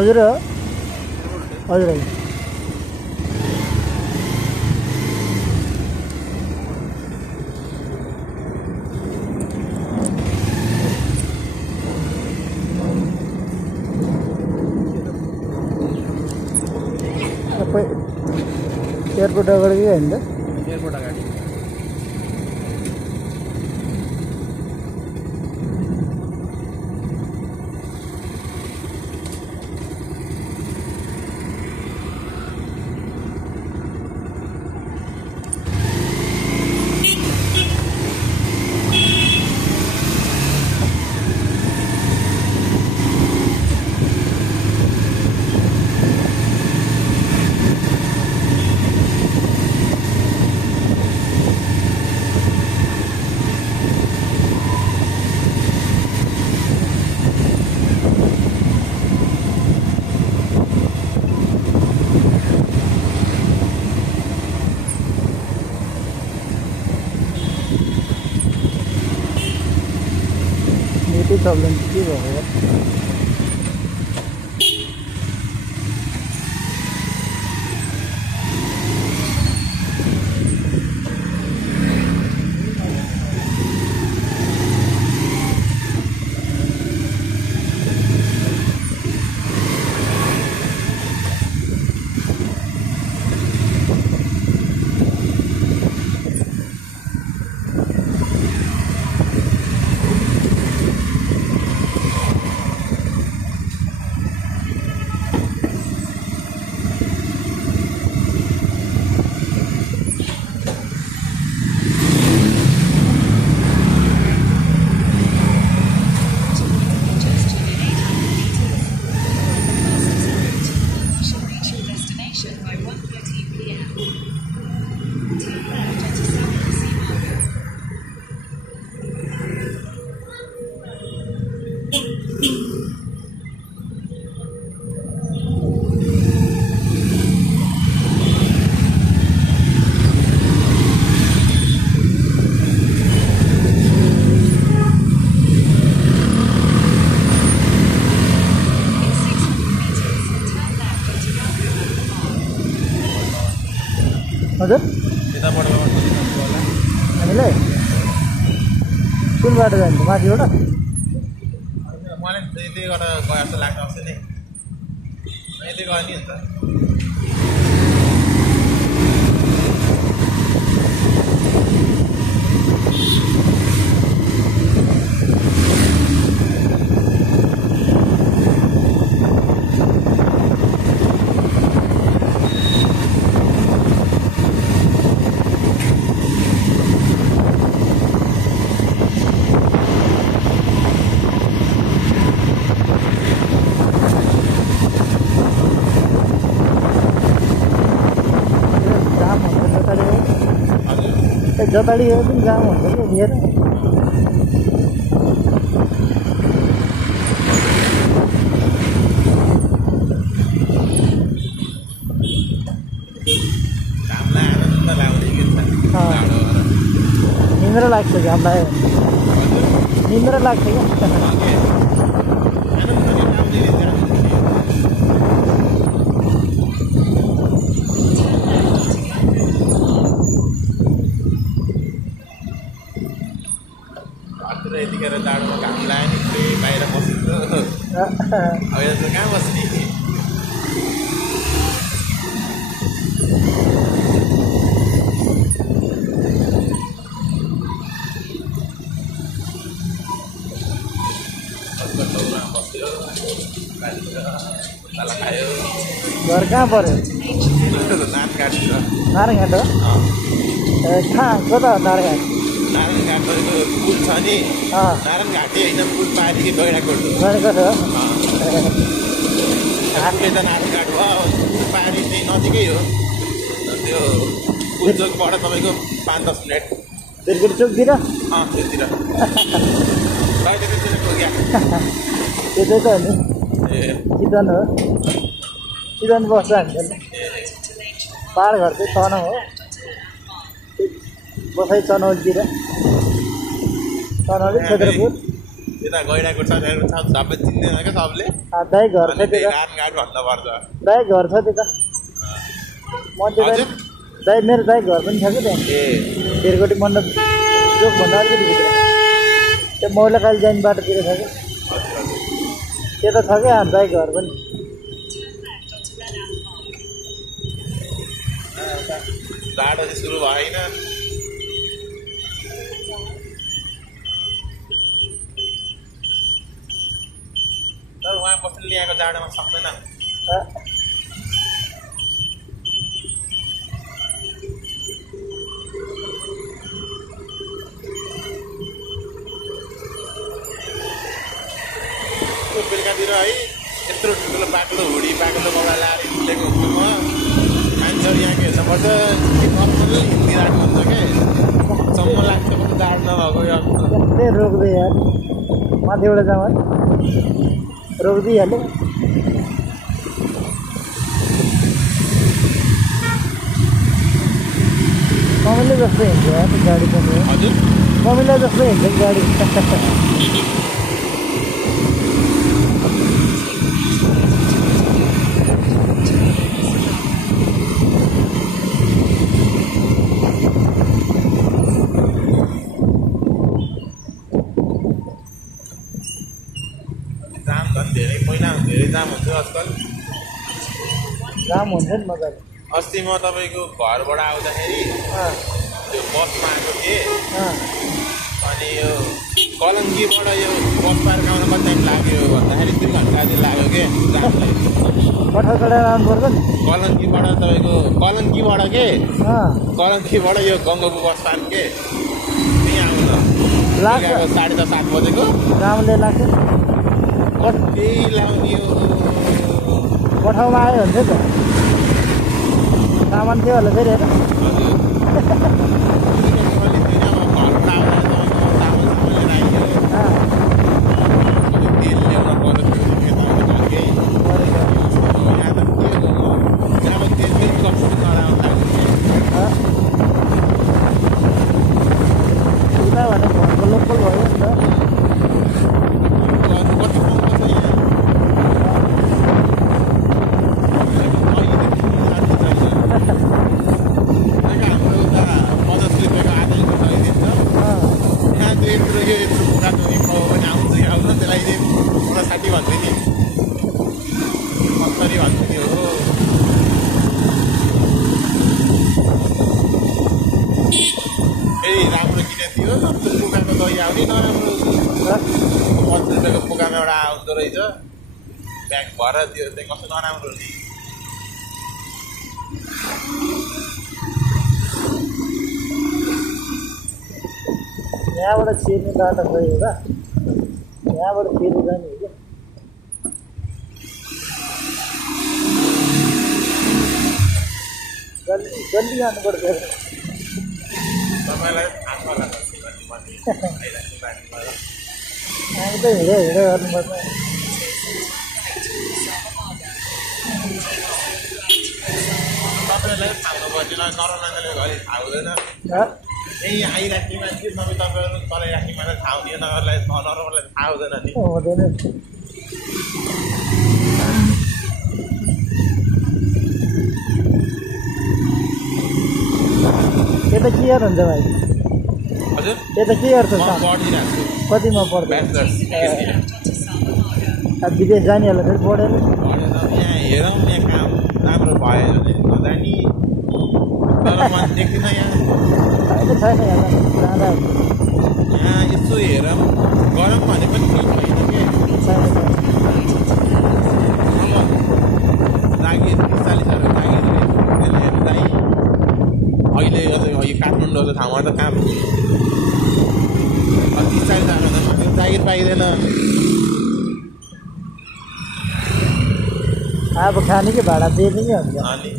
हजुर हो हजुर हजुर सबै एयरपोर्ट अगाडि होइन त एयरपोर्ट अगाडि नेटै चल्दैन के भयो हजुर हामीलाई कुन बाटो जान्छ माथिबाट मलाई यतै गरेर गए जस्तो लाग्छ अस्ति नै यतै गयो नि अन्त जताडि पनि जाम हुन्छ कि लिएर निन्द्रा लाग्छ घाम लाग्यो निन्द्रा लाग्छ क्या यतिखेर जाडोमा घाम लाग्यो नि बाहिर बसिन्छ अब यहाँ कहाँ बस्ने बस्यो तल खायो घर कहाँ पर्यो नारायणघाट नारायणघाट हो कहाँ कता नारायणघाट नारायणघाट गरेको पुल छ नि नारायणघाटै होइन पुल पारिदेखि गैँडाकोट गैँडाकोट हो आफूले त नारायणघाट भयो पुल पारि चाहिँ नजिकै हो त्यो पुल चोकबाट तपाईँको 5-10 मिनट बिरगुडी चोकतिर त्योतिर पुग्यो त्यतै त हो नि चितवन हो चितवन बस्छ हामी पाहाड घर चाहिँ तनहुँ हो बसाइ तनहुँतिर तनहुँ क्षेत्रपुर यता गइरहेको छ सबै चिन्दैन क्या सबले दाइ घर छ अनि त्यही त्यता घाट भन्नुपर्छ दाइ घर छ त्यता मध्य दाइ हजुर दाइ मेरो दाइ घर पनि छ कि त्यहाँ ए भिरकोटी मण्डप चोकभन्दा अलिकति भित्र त्यो मौलाकाली जाने बाटोतिर छ कि त्यता छ क्या दाइ घर पनि जाडो चाहिँ सुरु भएन तर उहाँ बस्नु ल्याएको जाडोमा सक्दैन बेलुकातिर है यत्रो ठुल्ठुलो बाक्लो हुडी बाक्लो कपडा लाएर हिँडेको हुँदैमा मान्छेहरू यहाँ के हेर्नुपर्छ नर्मल हिन्दी राख्नु हुन्छ क्या सम्म लाग्छ पनि जाडो नभएको यो त्यस्तै रोक्दै यार माथिबाट जाउँ है रोकिदिइहाल्यो कमिलो जस्तो हिँड्छ यार गाडी पनि हजुर कमिलो जस्तो हिँड्छ गाडी जाम झन् धेरै महिना धेरै जाम हुन्छ आजकल जाम हुन्छ नि मजाले अस्ति म तपाईँको घरबाट आउँदाखेरि त्यो बसमा आएको थिएँ अनि यो कलङ्कीबाट यो बस पार्क आउन कति टाइम लाग्यो भन्दाखेरि 3 घन्टा जति लाग्यो के जामले कठा चढाएर आउनुपर्छ नि कलङ्कीबाट तपाईँको कलङ्कीबाट के कलङ्कीबाट यो गङ्गाको बस पार्क के त्यहीँ आउनु लाग्छ 7:30 बजेको जामले लाग्छ केही लाउने हो कठाउमा आयो भने चाहिँ त सामान थियो होला फेरि होइन उता भने घरको लोकल भयो नि त राम्रो किनेको थियो पुगाको दही आउने नराम्रो 50 रुपियाँको पुगामा एउटा आउँदो रहेछ ब्याग भएर त्यो चाहिँ कस्तो नराम्रो नि यहाँबाट छिर्ने बाटो छ एउटा यहाँबाट फेरि जाने हो क्या जल्दी जल्दी जानुपर्छ तपाईँलाई थाहा छ होला हामी त हिँडे गर्नुपर्छ तपाईँलाई थाहा नभएपछि नराम्रोले घरि थाहा हुँदैन यहीँ आइराख्ने मान्छे तपाईँ तपाईँहरू चलाइराख्ने मान्छे थाहा हुने नगरलाई नराम्रोलाई थाहा हुँदैन नि हुँदैन यता के गर्नु हुन्छ भाइ हजुर यता के गर्छ म पढिरहेको छु कतिमा पढ्छ ब्याचलर्स अब विदेश जाने होला फेरि पढेर पढेर यहाँ हेरौँ यहाँ काम राम्रो भयो भने नजाने तर म देख्दिनँ यहाँ अहिले छैन यहाँ जाँदा यहाँ यसो हेरौँ गरौँ भने पनि केही छैन के छैन जागिर 40,000 जागिर चाहिँ अहिले यो काठमाडौँ जस्तो ठाउँमा त काम 30-40,000 जागिर पाइँदैन अब खाने कि भाडा दिने कि हुन्छ अनि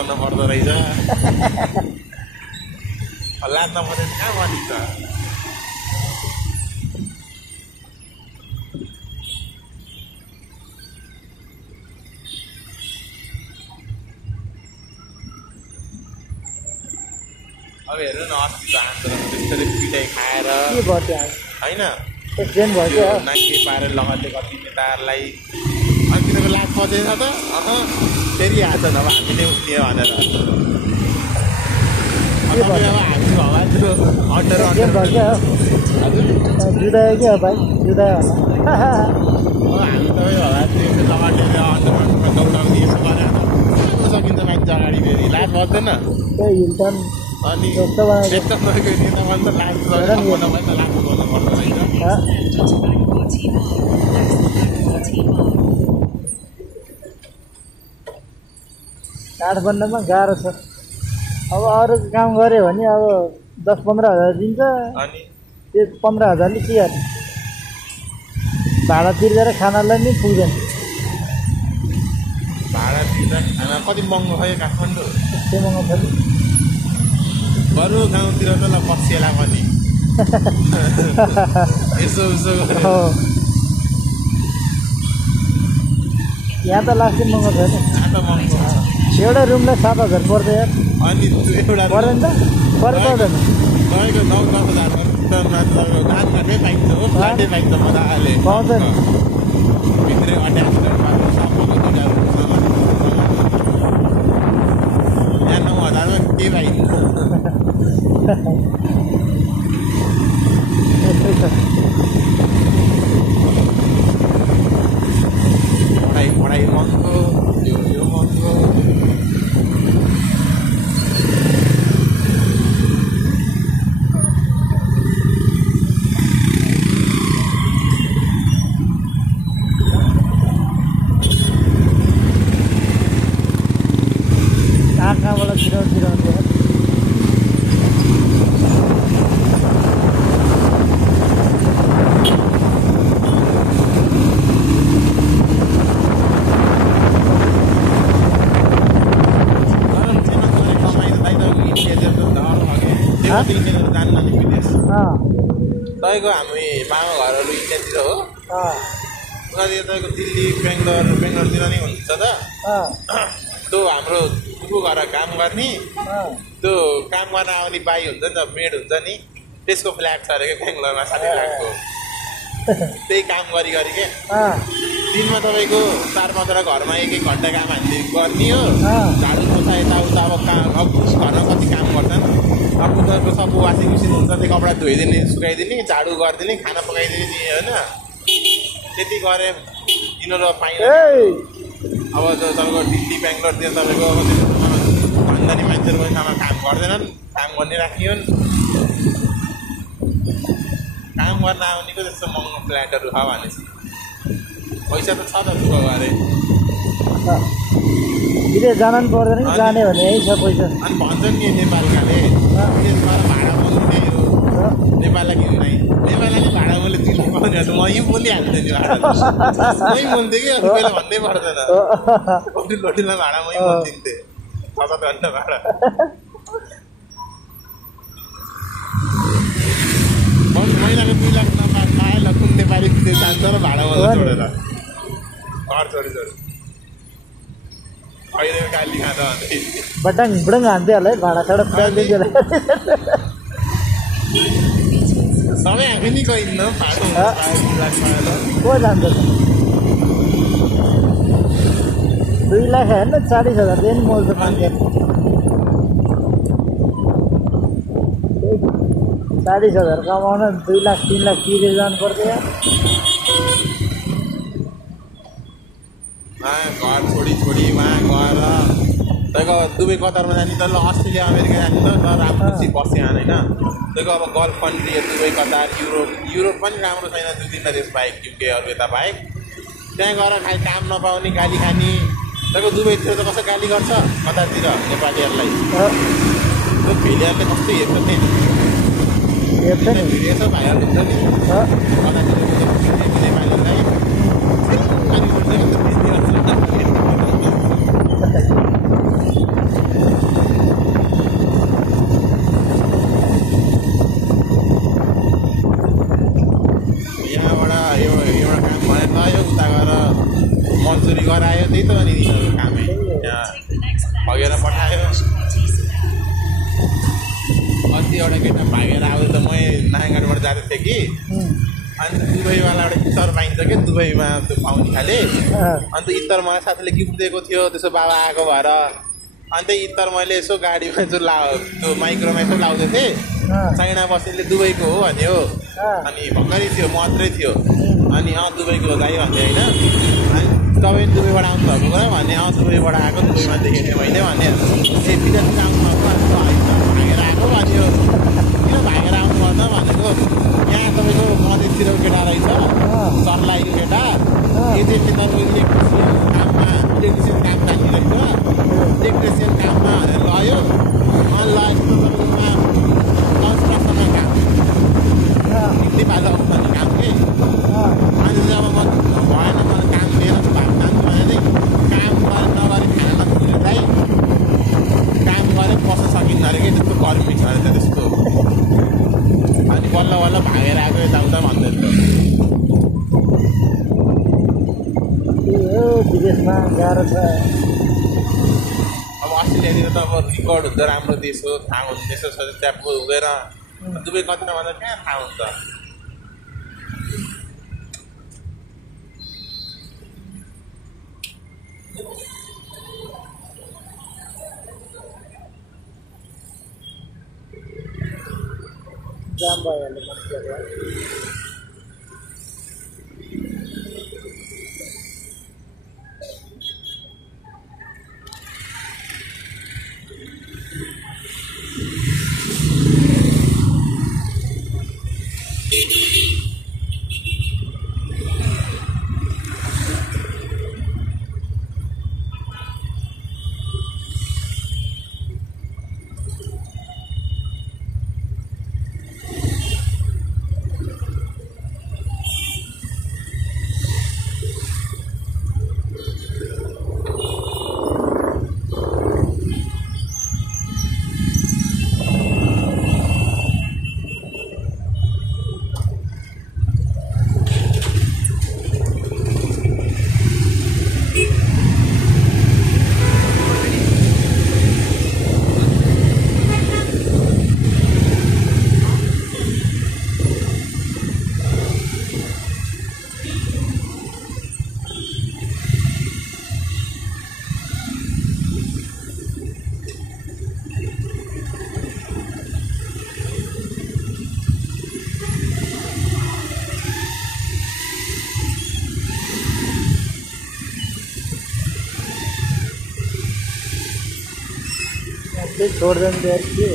बचाउनु पर्दो रहेछ लाद्न पर्यो कहाँ भनिन्छ अब हेर्नु न अस्ति आन्दोलन त्यसरी पिटाइ खाएर के भयो त्यहाँ होइन एक्सिडेन्ट भयो क्या नाइके पारेर लगाते कति नेताहरूलाई अनि तिनीहरूको लाभ पसेछ त फेरि आएको नभए हामीले उठ्ने भनेर अब हामी भगवान् त्यो अन्डर एक्सिडेन्ट भयो क्या हजुर जुदायो क्या भाइ जुदायो होला हामी तपाईँ भगवान् त्यो लगाटेर अन्डरमा दौडाउने यसो गरेर सकिन्छ मान्छे अगाडि फेरि लाभ पर्दैन त्यही हिल्टन अनि जस्तो बनाएको यस्तो नगएको नेता भने त लाभ गर्नु त लाभ गर्नुपर्दो रहेछ काठमाडौँमा गाह्रो छ अब अरू काम गऱ्यो भने अब 10-15 हजार दिन्छ अनि त्यो 15,000ले के गर्ने भाडा तिरेर खानालाई नि पुग्दैन भाडा तिर्दा खाना कति महँगो भयो काठमाडौँ त्यस्तै महँगो छ बरु गाउँतिर त ल पसिएला पनि यसो उसो गरेर यहाँ त लास्टै महँगो छ नि यहाँ त महँगो छ एउटा रुमलाई 7,000 पर्छ यार अनि एउटा पर्दैन त पर्दैन तपाईँको 9-10 हजारमा घाँसै पाइन्छ हो फ्ल्याटै पाइन्छ मजाले पाउँदैन भित्रै अट्याचमेन्ट सबको 2 यहाँ 9 हजारमा के पाइन्छ यस्तै छ पढाइ महँगो यो महँगो कहाँबाट छिराउँथ्यो जान्न नि विदेश तपाईँको हामी मामा घरहरू इन्डियातिर हो उनीहरू तपाईँको दिल्ली बेङ्गलोरतिर नै हुन्छ त त्यो हाम्रो बुबु घर काम गर्ने त्यो काम गर्न आउने बाई हुन्छ नि त मेड हुन्छ नि त्यसको फ्ल्याट छ अरे क्या बेङ्गलोरमा 60 लाखको त्यही काम गरी के दिनमा तपाईँको 4-5 घरमा 1-1 घन्टा काम हामीले गर्ने हो झाडु पोछा यताउता अब घरमा कति काम गर्छन् अब उनीहरूको सब वासिङ मेसिन हुन्छ त्यो कपडा धोइदिने सुकाइदिने झाडु गरिदिने खाना पकाइदिने होइन त्यति गरे यिनीहरू पाइन्छ अब तपाईँको दिल्ली बेङ्गलोरतिर तपाईँको भन्दा नि मान्छेहरू पनि काम गर्दैनन् काम गर्ने राखियो काम गर्न आउनेको त्यस्तो महँगो फ्ल्याटहरू छ भनेपछि पैसा त छ त दुःख गरे विदेश जान पनि पर्दैन कि जाने भने यही छ पैसा अनि भन्छन् नि नेपालकाले विदेशमा भाडा बोल्ने हो नेपाललाई किन नै नेपाललाई भाडा मैले 3 लाख पाउने म यहीँ बोलिहाल्थेँ नि भाडा मै बोल्थेँ कि पहिला भन्दै पर्दैन होटललाई भाडा मै बोलिदिन्थेँ 7 घन्टा भाडा महिनाको 2 लाख नपाएन कुन नेपाली विदेश जान्छ र भाडा बोल्न छोडेर घर छोडी अहिले गाली खाँदा बटाङ बुडङ हान्थ्यो होला है भाडा साडा प्राइभेट सबै हामी नि गइन्न को जान्छ 2 लाख होइन 40,000 दिनु मोल्छ मान्छे 40,000 कमाउन 2 लाख 3 लाख तिरेर जानु पर्छ यार घर छोडी वहाँ गएर तपाईँको दुबई कतारमा जाने त ल अस्ट्रेलिया अमेरिका जाने त राम्रो बस्यो होइन तपाईँको अब golf country Dubai Qatar Europe पनि राम्रो छैन 2-3 देश बाहेक युकेहरू यता बाहेक त्यहाँ गएर खालि काम नपाउने गाली खाने तपाईँको दुबईतिर त कसो गाली गर्छ कतारतिर नेपालीहरूलाई त्यो भेलियरले कस्तो हेर्छ त्यहाँ हेर्छ भाइहरू हुन्छ नि कतारतिर नेपालीहरूलाई यहाँबाट एउटा काम गरेर लयो उता गएर मजदुरी गरायो त्यही त अनि यिनीहरूको कामै यहाँ भगेर पठायो अस्ति एउटा केटा भागेर आउँदा त मै नारायणगढबाट जाँदै थिएँ कि अनि दुबईवाला एउटा इत्तर पाइन्छ क्या दुबईमा त्यो पाउने खाले अन्त इत्तर मलाई साथीले गिफ्ट दिएको थियो त्यसो बाबा आएको भएर अन्त इत्तर मैले यसो गाडीमा जो त्यो माइक्रोमा यसो लाउँदै थिएँ चाइना बस्नेले दुबईको हो भन्यो अनि भर्खरै थियो मात्रै थियो अनि दुबईको हो दाइ भन्थेँ होइन अनि तपाईँ दुबईबाट आउनु भएको कुरा भने दुबईबाट आएको दुबईमा देखेको थिएँ मैले भने ए विदेश आउनुभएको भागेर आएको भन्यो किन भागेर आउनु पर्छ भनेको यहाँ तपाईँको मधेसतिरको केटा रहेछ सर्लाहीको केटा एजेन्टले तपाईँको इलेक्ट्रिसियन काम जान्ने रहेछ इलेक्ट्रिसियन काममा भनेर लयो लगाएर तपाईँकोमा कन्स्ट्रक्सनमा काम नेपाल आउनुपर्ने काम कि अनि जब म भएन मलाई काम लिएर भाग जान्छु भने चाहिँ काम गरेर नगरी खाना नखुल्दै काम गरेर पस्न सकिन्न अरे कि त्यस्तो कर्मी छ अरे त्यस्तो अनि बल्ल बल्ल भागेर आएको यताउता भन्दै थियो विदेशमा गाह्रो छ अब अस्ट्रेलियातिर त अब रेकर्ड हुन्छ राम्रो देश हो थाहा हुन्छ देश छ त्यहाँ हुँदैन दुबई कति भन्दा कहाँ थाहा हुन्छ जाम भइहाल्यो मान्छेहरू छोड़ देंगे यार के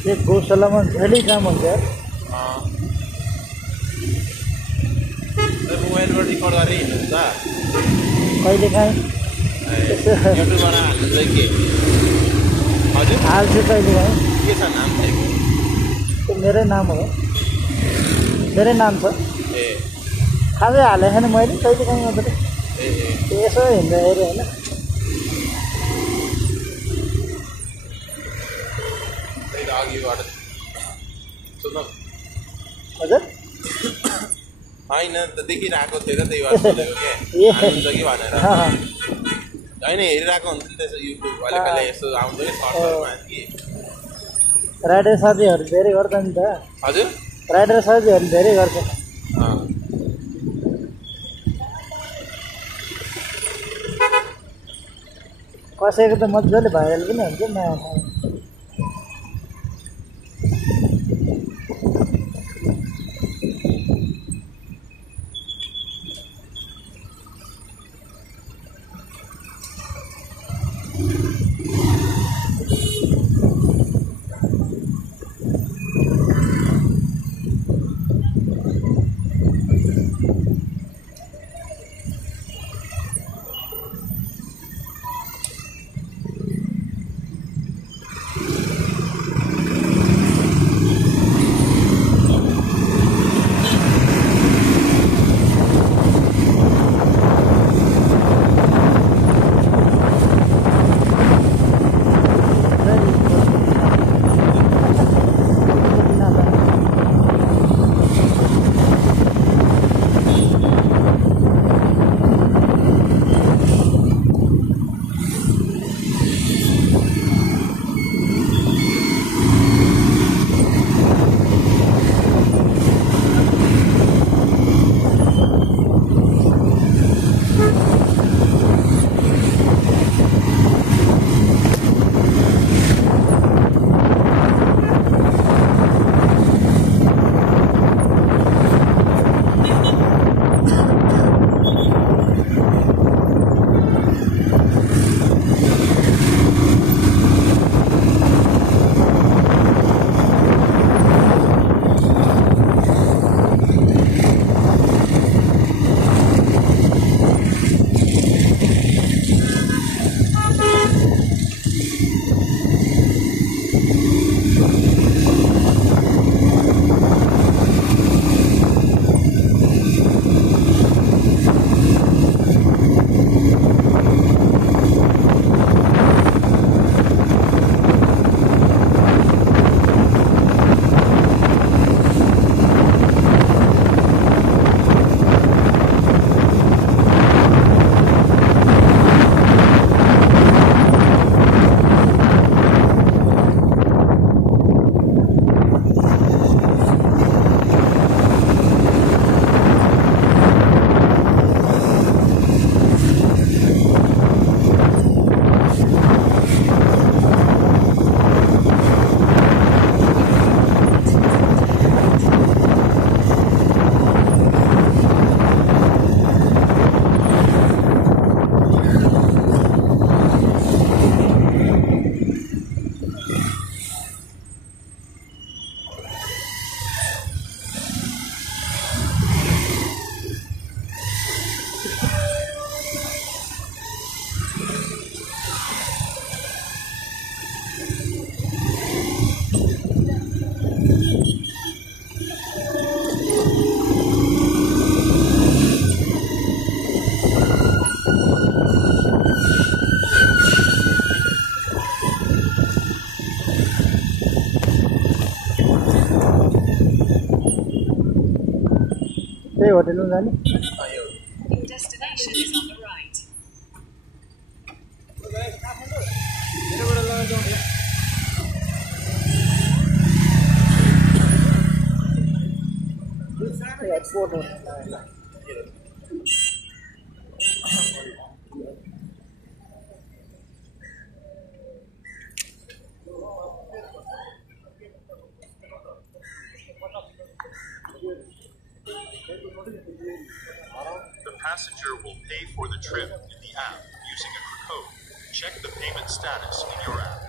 ये गौशाला में डेली काम हुन्छ यार मोबाइल पर रिकॉर्ड गरेर हिँड्नुहुन्छ कहिले काहीँ युट्युबमा हाल्नुहुन्छ के हजुर हाल्छु कहिले काहीँ के छ नाम चाहिँ त्यो मेरै नाम हो मेरै नाम छ ए खासै हालेको छैन मैले कहिले काहीँ मात्रै यसो हिँड्दा हेऱ्यो होइन अघिबाट सुन्नु हजुर होइन त देखिरहेको थियो त त्यही भएर सोधेको के हाल्नुहुन्छ कि भनेर होइन हेरिरहेको हुन्छ नि त्यसो युट्युब अहिले कहिले यसो आउँछ कि सर्चहरूमा कि राइडर साथीहरू धेरै गर्छ नि त हजुर राइडर साथीहरू धेरै गर्छ कसैको त मजाले भाइरल पनि हुन्छ नयाँ ठाउँ त्यही होटलमा जाने Your destination is on the right. Airport होने The passenger will pay for the trip in the app using a code. Check the payment status in your app.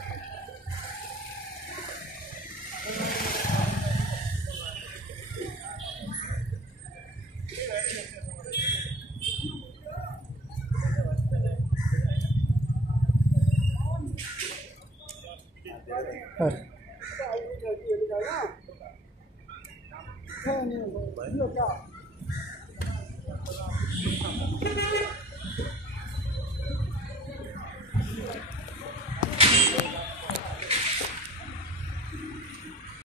Hey,